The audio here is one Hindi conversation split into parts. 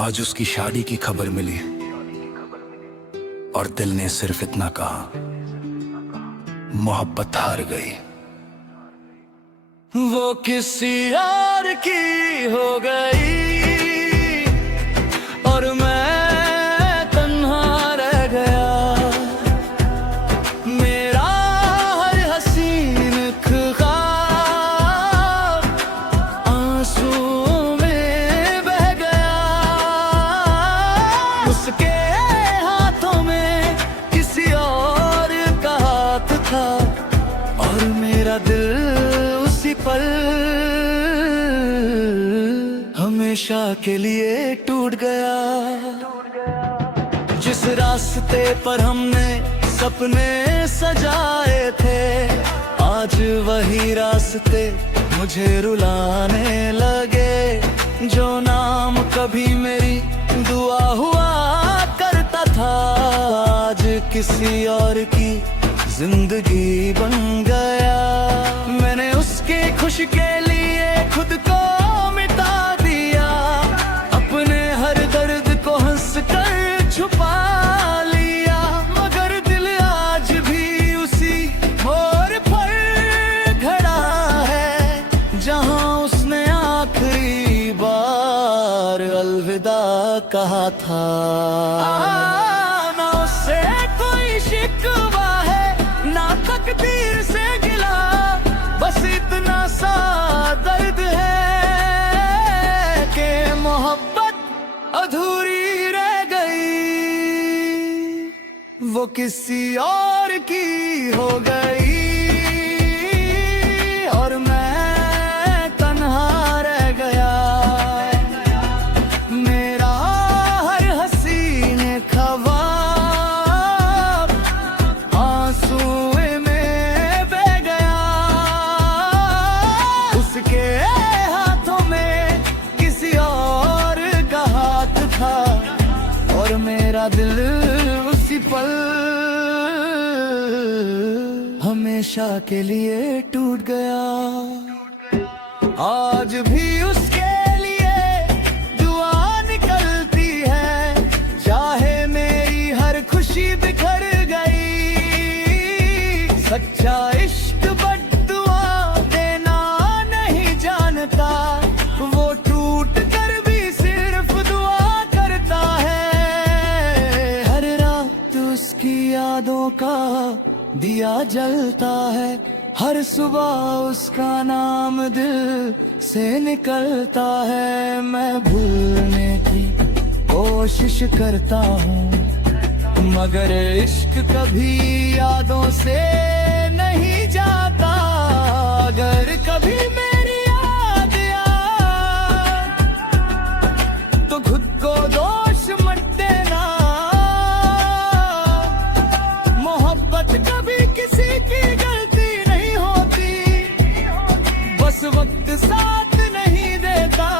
आज उसकी शादी की खबर मिली और दिल ने सिर्फ इतना कहा, मोहब्बत हार गई। वो किसी और की हो गई और मैं तन्हा रह गया। मेरा हर हसीन ख्वाब आंसुओं में बह गया। उसके हाथों में किसी और का हाथ था और मेरा दिल उसी पल हमेशा के लिए टूट गया। जिस रास्ते पर हमने सपने सजाए थे, आज वही रास्ते मुझे रुलाने लगे। जो नाम कभी मेरी दुआ हुआ करता था, आज किसी और की जिंदगी बन गया। मैंने उसकी खुशी के लिए खुद को मिटा दिया, अपने हर दर्द को हंस कर छुपा लिया। मगर दिल आज भी उसी मोड़ पर खड़ा है जहां उसने आखिरी बार अलविदा कहा था। ना उससे कोई शिकवा है, ना तकदीर से गिला, बस इतना सा दर्द है कि मोहब्बत अधूरी रह गई। वो किसी और की हो गई और मैं तन्हा रह गया। मेरा हर हसीन ख्वाब आंसुओं में बह गया। उसके हाथों में किसी और का हाथ था और मेरा दिल उसी पल हमेशा के लिए टूट गया। आज भी उसके लिए दुआ निकलती है, चाहे मेरी हर खुशी बिखर गई। सच्चा इश्क बद्दुआ देना नहीं जानता, वो टूट कर भी सिर्फ दुआ करता है। हर रात उसकी यादों का दिया जलता है, हर सुबह उसका नाम दिल से निकलता है। मैं भूलने की कोशिश करता हूँ, मगर इश्क कभी यादों से नहीं जाता। अगर कभी मेरी याद आए तो खुद को दोष मत देना। मोहब्बत कभी किसी की गलती नहीं होती, बस वक्त साथ नहीं देता।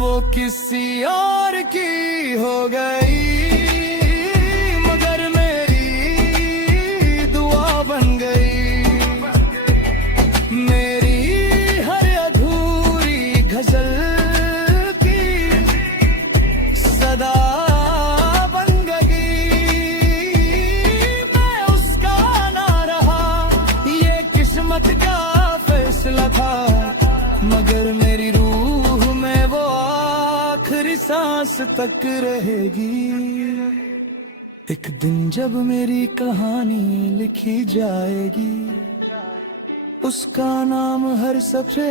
वो किसी और की हो गई मगर मेरी दुआ बन गई। मेरी हर अधूरी गजल की सदा बन गई। मैं उसका ना रहा, ये किस्मत का फैसला था, मगर मेरी रूह में वो आखिरी सांस तक रहेगी। एक दिन जब मेरी कहानी लिखी जाएगी, उसका नाम हर सफे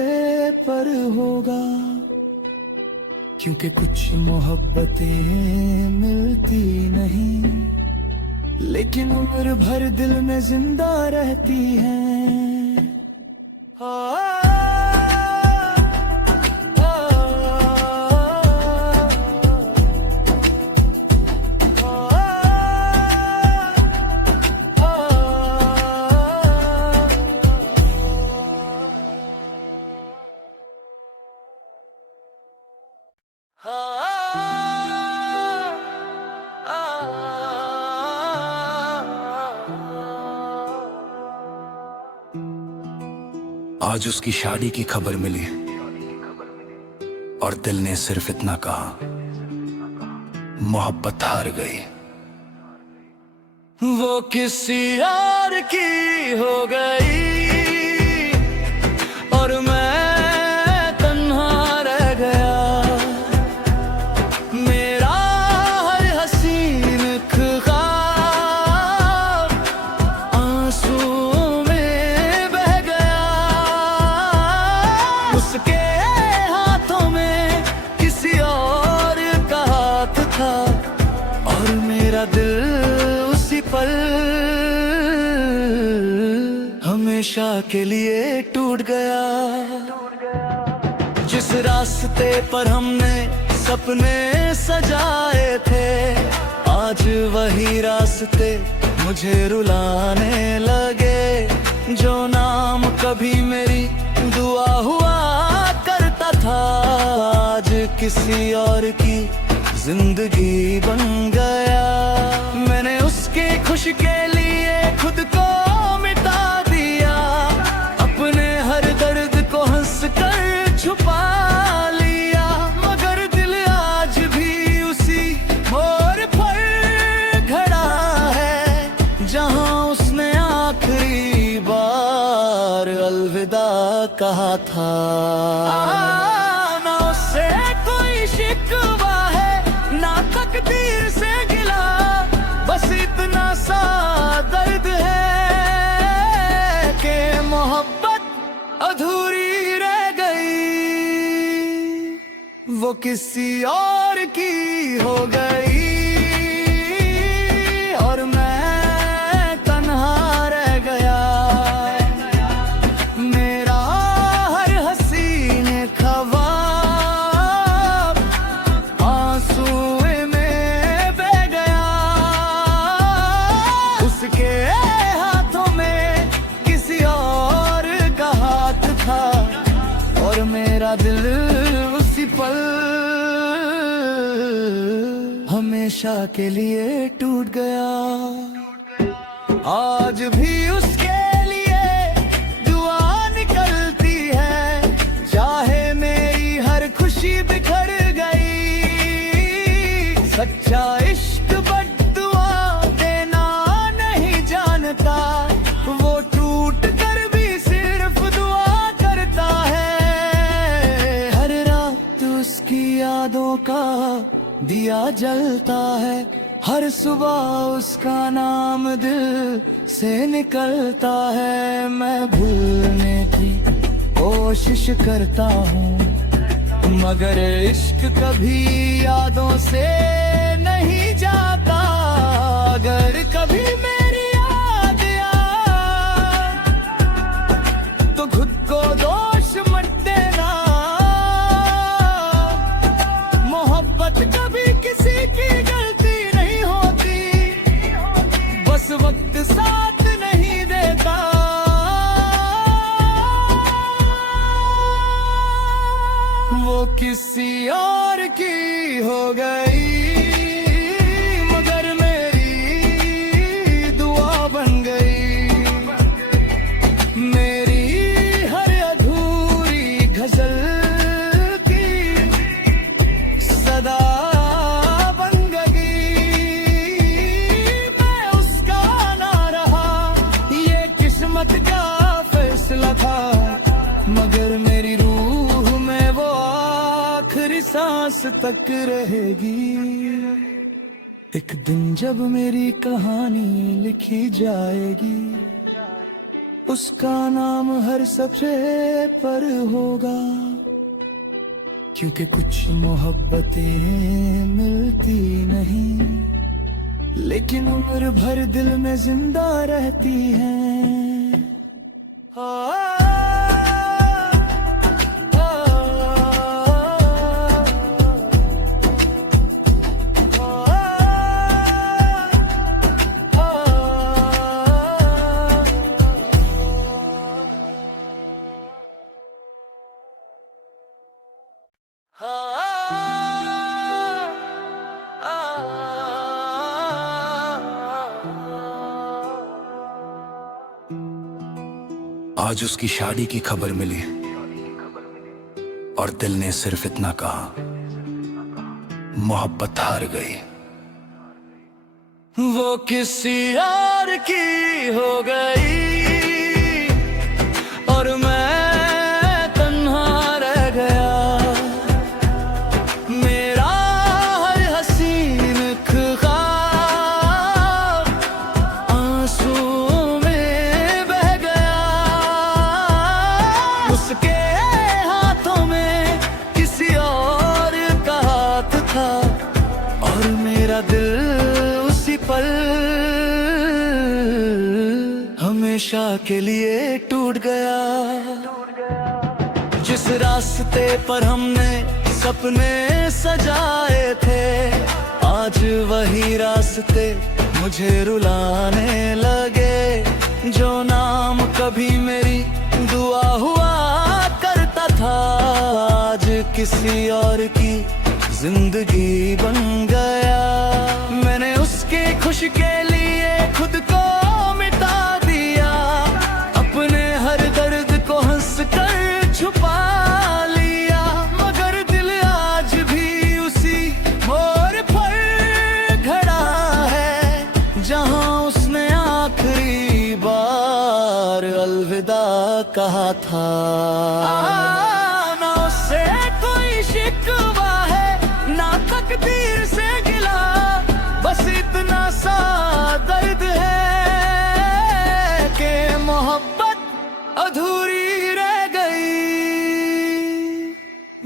पर होगा। क्योंकि कुछ मोहब्बतें मिलती नहीं, लेकिन उम्र भर दिल में जिंदा रहती हैं। आज उसकी शादी की खबर मिली और दिल ने सिर्फ इतना कहा, मोहब्बत हार गई। वो किसी और की हो गई और मैं तन्हा रह गया। मेरा हर हसीन ख्वाब आंसुओं में बह गया। उसके हाथों में किसी और का हाथ था और मेरा दिल पल हमेशा के लिए टूट गया। जिस रास्ते पर हमने सपने सजाए थे, आज वही रास्ते मुझे रुलाने लगे। जो नाम कभी मेरी दुआ हुआ करता था, आज किसी और की जिंदगी बन गया। मैंने उसकी खुशी के लिए खुद को मिटा दिया, अपने हर दर्द को हंस कर छुपा लिया। मगर दिल आज भी उसी मोड़ पर खड़ा है जहां उसने आखिरी बार अलविदा कहा था। ना उससे कोई शिकवा है ना तकदीर से गिला, बस इतना सा दर्द है कि मोहब्बत अधूरी रह गई। वो किसी और की हो गई और मैं तन्हा रह गया। मेरा हर हसीन ख्वाब आंसुओं में बह गया। उसके हाथों में किसी और का हाथ था और मेरा दिल उसी पल हमेशा के लिए टूट गया। आज भी उसके लिए दुआ निकलती है, चाहे मेरी हर खुशी बिखर गई। सच्चा इश्क बद्दुआ देना नहीं जानता, वो टूट कर भी सिर्फ दुआ करता है। हर रात उसकी यादों का दिया जलता है, हर सुबह उसका नाम दिल से निकलता है। मैं भूलने की कोशिश करता हूँ, मगर इश्क कभी यादों से नहीं जाता। अगर कभी मेरी याद आए तो खुद को दोष मत देना। मोहब्बत कभी किसी की गलती नहीं होती, बस वक्त साथ नहीं देता। वो किसी और की हो गई मगर मेरी दुआ बन गई। मेरी हर अधूरी गजल की सदा बन गई। मैं उसका ना रहा, ये किस्मत का फैसला था, मगर मेरी रूह में वो आखिरी सांस तक रहेगी। एक दिन जब मेरी कहानी लिखी जाएगी, उसका नाम हर सफ़े पर होगा। क्योंकि कुछ मोहब्बतें मिलती नहीं, लेकिन उम्र भर दिल में जिंदा रहती हैं। आज उसकी शादी की खबर मिली और दिल ने सिर्फ इतना कहा, मोहब्बत हार गई। वो किसी और की हो गई और मैं तन्हा रह गया। मेरा हर हसीन ख्वाब आंसुओं में बह गया। उसके हाथों में किसी और का हाथ था और मेरा दिल उसी पल हमेशा के लिए टूट गया। जिस रास्ते पर हमने सपने सजाए थे, आज वही रास्ते मुझे रुलाने लगे। जो नाम कभी मेरी दुआ हुआ करता था, आज किसी और की जिंदगी बन गया। मैंने उसकी खुशी के लिए खुद को मिटा दिया, अपने हर दर्द को हंस कर छुपा लिया। मगर दिल आज भी उसी मोड़ पर खड़ा है जहां उसने आखिरी बार अलविदा कहा था। ना उससे कोई शिकवा है ना तकदीर से गिला, बस इतना सा दर्द है कि मोहब्बत अधूरी रह गई।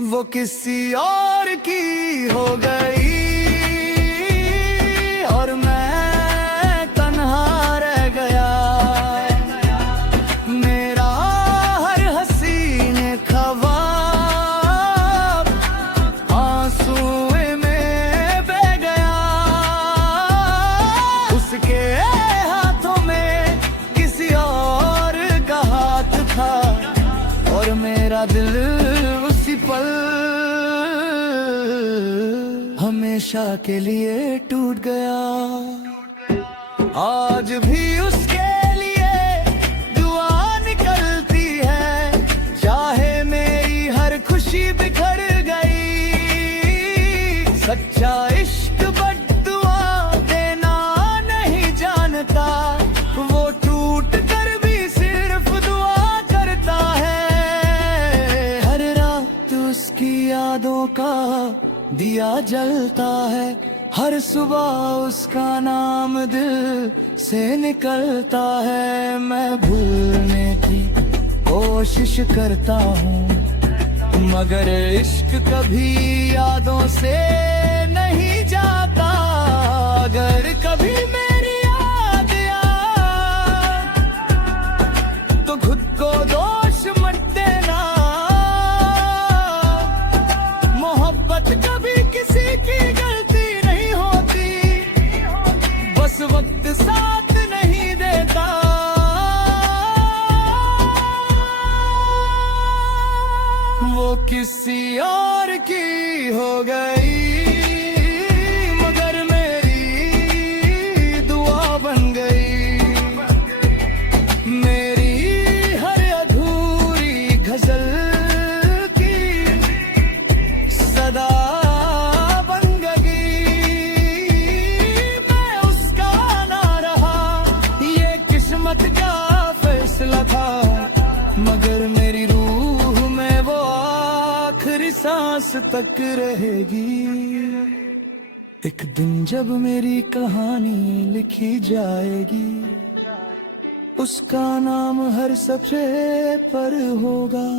वो किसी और की हो गई और मैं तन्हा रह गया। मेरा हर हसीन ख्वाब आंसुओं में बह गया। उसके हाथों में किसी और का हाथ था और मेरा दिल उसी पल हमेशा के लिए टूट गया। आज भी उसके लिए दुआ निकलती है, चाहे मेरी हर खुशी बिखर गई। सच्चा इश्क बद्दुआ देना नहीं जानता, वो टूट कर भी सिर्फ दुआ करता है। हर रात उसकी यादों का दिया जलता है, हर सुबह उसका नाम दिल से निकलता है। मैं भूलने की कोशिश करता हूँ, मगर इश्क कभी यादों से नहीं जाता। अगर कभी मेरी याद आए तो खुद को दोष मत देना। मोहब्बत कभी किसी की गलती नहीं होती, बस वक्त साथ नहीं देता। वो किसी और की हो गई मगर मेरी दुआ बन गई। मेरी हर अधूरी गजल की सदा बन गई। मैं उसका ना रहा, ये किस्मत का फैसला था, मगर मेरी रूह में वो आखिरी सांस तक रहेगी। एक दिन जब मेरी कहानी लिखी जाएगी, उसका नाम हर सफ़े पर होगा।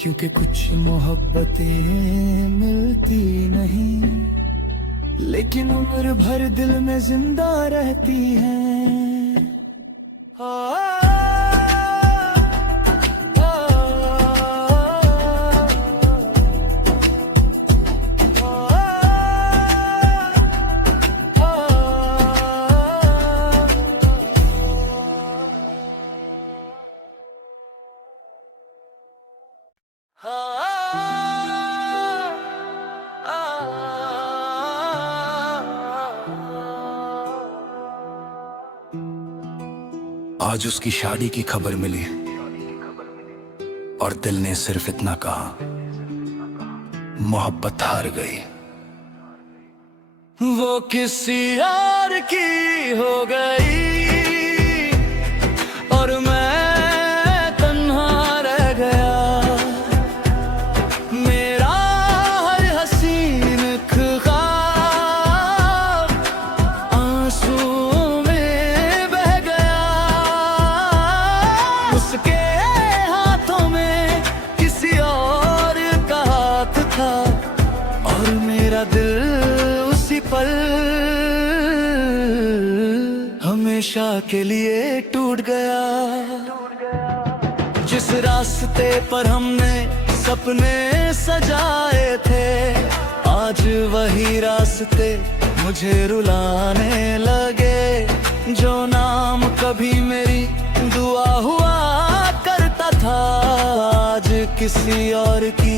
क्योंकि कुछ मोहब्बतें मिलती नहीं, लेकिन उम्र भर दिल में जिंदा रहती हैं। आज उसकी शादी की खबर मिली और दिल ने सिर्फ इतना कहा, मोहब्बत हार गई। वो किसी और की हो गई और मैं तन्हा रह गया। मेरा हर हसीन ख्वाब आंसुओं में बह गया। उसके हाथों में किसी और का हाथ था और मेरा दिल उसी पल हमेशा के लिए टूट गया। जिस रास्ते पर हमने सपने सजाए थे, आज वही रास्ते मुझे रुलाने लगे। जो नाम कभी मेरी दुआ हुआ करता था, आज किसी और की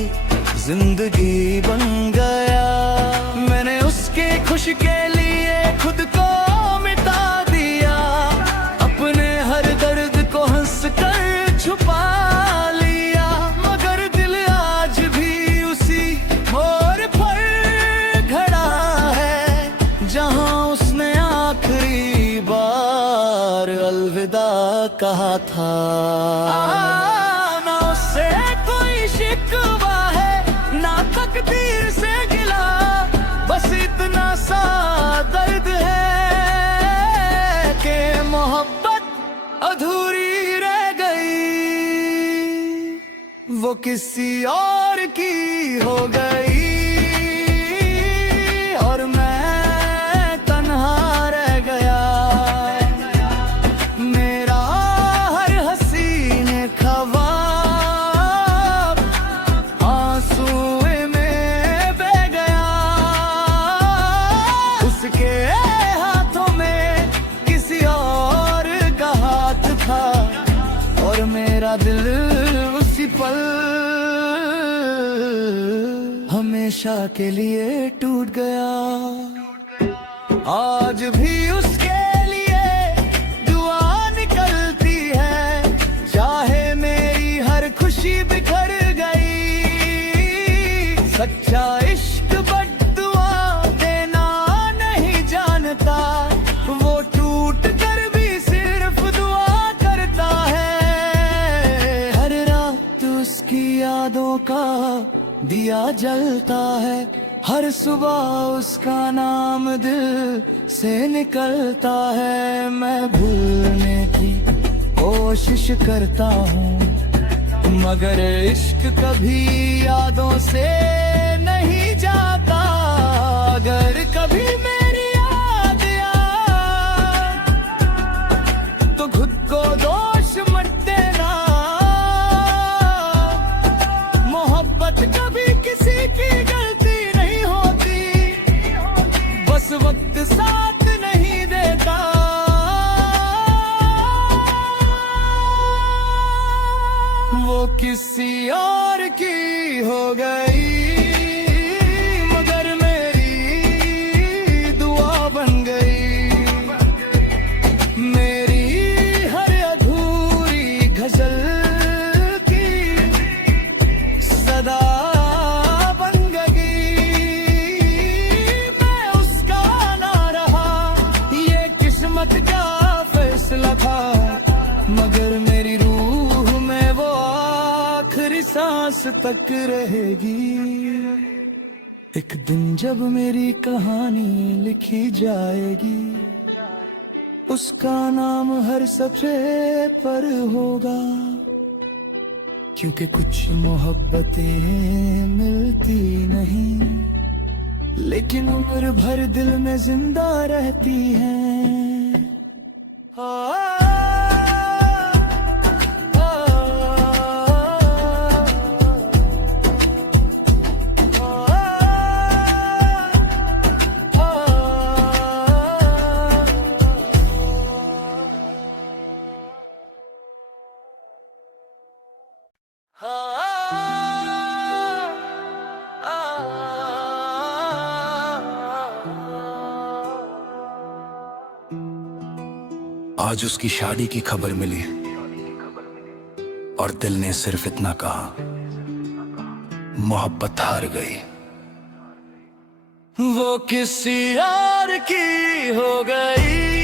जिंदगी बन गया। मैंने उसकी खुशी के लिए खुद को मिटा दिया, अपने हर दर्द को हंस कर छुपा लिया। मगर दिल आज भी उसी मोड़ पर खड़ा है जहां उसने आखिरी बार अलविदा कहा था। ना उससे कोई शिकवा है, ना तकदीर से गिला, बस इतना सा दर्द है कि मोहब्बत अधूरी रह गई। वो किसी और की हो गई और मैं तन्हा रह गया। मेरा हर हसीन ख्वाब आंसुओं में बह गया। उसके हाथों में किसी और का हाथ था और मेरा दिल उसी पल हमेशा के लिए टूट गया। आज भी उसके लिए दुआ निकलती है, चाहे मेरी हर खुशी बिखर गई। सच्चा इश्क बद्दुआ देना नहीं जानता, वो टूट कर भी सिर्फ दुआ करता है। हर रात उसकी यादों का दिया जलता है, हर सुबह उसका नाम दिल से निकलता है। मैं भूलने की कोशिश करता हूँ, मगर इश्क कभी यादों से नहीं जाता। अगर कभी मेरी याद आए तो खुद को दोष मत देना। मोहब्बत कभी किसी की गलती नहीं होती, बस वक्त साथ नहीं देता। वो किसी और की हो गई मगर मेरी दुआ बन गई। मेरी हर अधूरी गजल की सदा बन गई। मैं उसका ना रहा, ये किस्मत का फैसला था, मगर मेरी रूह में वो आखिरी सांस तक रहेगी। एक दिन जब मेरी कहानी लिखी जाएगी, उसका नाम हर सफ़े पर होगा। क्योंकि कुछ मोहब्बतें मिलती नहीं, लेकिन उम्र भर दिल में जिंदा रहती हैं। आज उसकी शादी की खबर मिली और दिल ने सिर्फ इतना कहा, मोहब्बत हार गई। वो किसी और की हो गई।